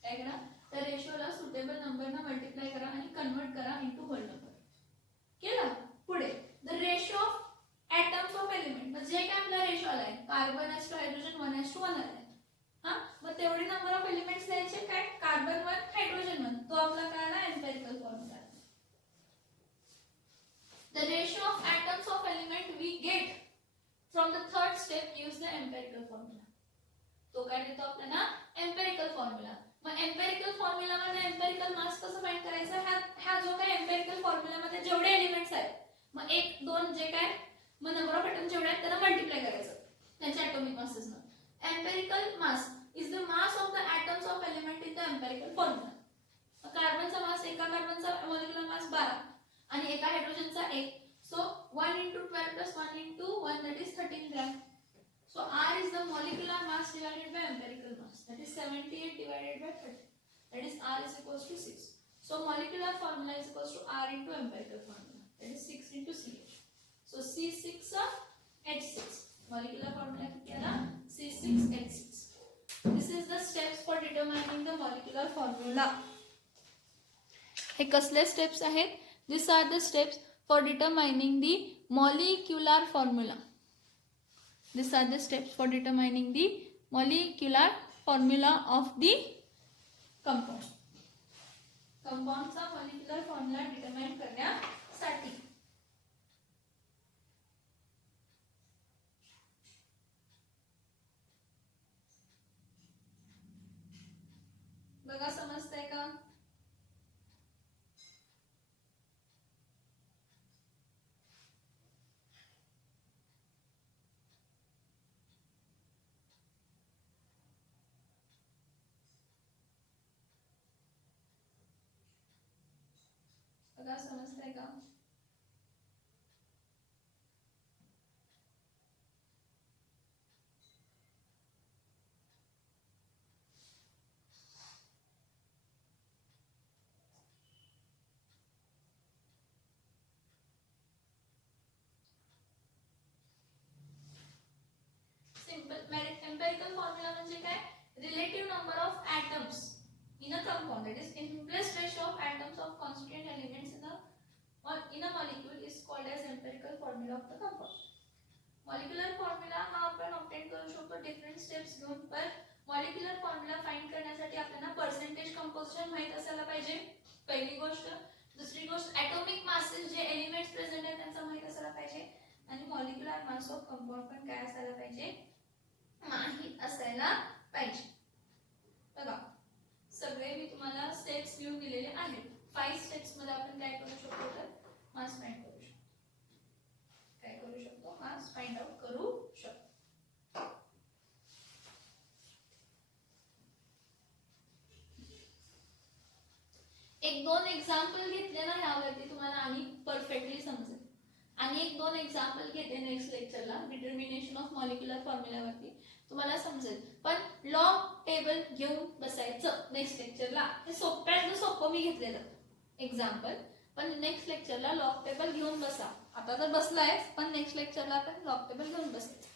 काय करा त्या रेशोला सुटेबल नंबरने मल्टिप्लाय करा आणि कन्वर्ट करा into whole number. केलं. पुढे the ratio of atoms of element, म्हणजे काय आपला रेशो आलाय कार्बन * हायड्रोजन 1:1 आलाय. हां मग तेवढे नंबर ऑफ एलिमेंट्स द्यायचे काय, कार्बन 1 हायड्रोजन 1, तो आपला काय आला empirical formula. The ratio of atoms of element we get from the third step use the empirical formula. तो काय देतो आपल्याला एम्पिरिकल फॉर्म्युला. मग एम्पिरिकल फॉर्म्युला मध्ये एम्पिरिकल मास कसं फाइंड करायचं, हा जो काय एम्पिरिकल फॉर्म्युला मध्ये जेवढे एलिमेंट्स आहेत मग 1 2 जे काय मग नंबर ऑफ एटम जेवढे आहेत त्याला मल्टिप्लाय करायचं त्यांच्या ॲटॉमिक मासेसने. Empirical mass is the mass of the atoms of element in the empirical formula. कार्बनचा मास, एका कार्बनचा मॉलिक्युलर मास 12 आणि एका हायड्रोजनचा 1. So 1 into 12 plus 1 into 1, that is 13 gram. So R is the molecular mass divided by empirical mass, that is 78 divided by 30, that is R is equals to 6. So molecular formula is equals to R into empirical formula, that is 6 into CH. So C6H6 molecular formula किती आला C6H6. This is the steps for determining the molecular formula. हे कसले स्टेप्स आहेत, these are the steps for determining the molecular formula. These are the steps for determining the molecular formula of the compound. Compound चा molecular formula determine करण्यासाठी बघा समजतंय का. बघा समजतंय का. compound, that is inverse ratio of atoms of constituent elements in a molecule is called as empirical formula of the compound. Molecular formula हा आपण ऑब्टेन करू शकतो डिफरंट स्टेप्स घेऊन. पण मॉलिक्युलर फॉर्म्युला फाइंड करण्यासाठी आपल्याला पर्सेंटेज कंपोजिशन माहित असायला पाहिजे, पहिली गोष्ट. दुसरी गोष्ट ॲटॉमिक मासेस जे एलिमेंट्स प्रेझेंट आहेत त्यांचा माहित असायला पाहिजे. आणि मॉलिक्युलर मास ऑफ कंपाऊंड पण काय असायला पाहिजे, माहित असायला पाहिजे. बघा सगळे मी तुम्हाला स्टेप्स लिहून दिलेले आहेत. 5 स्टेप्स मध्ये आपण काय करू शकतो, तर मास फाइंड करू शकतो. काय करू शकतो, मास फाइंड आउट करू शकतो. एक दोन एक्झाम्पल घेतले ना यावरती तुम्हाला आणि परफेक्टली समजेल. आणि एक दोन एक्झाम्पल घेते नेक्स्ट लेक्चरला डिटर्मिनेशन ऑफ मॉलिक्युलर फॉर्म्युलावरती, तुम्हाला समजेल. पण लॉग टेबल घेऊन बसायचं नेक्स्ट लेक्चरला. हे सोपं मी घेतलेलं एक्झाम्पल, पण नेक्स्ट लेक्चरला लॉग टेबल घेऊन बसा. आता तर बसलाय, पण नेक्स्ट लेक्चरला आपण लॉग टेबल घेऊन बसायचं.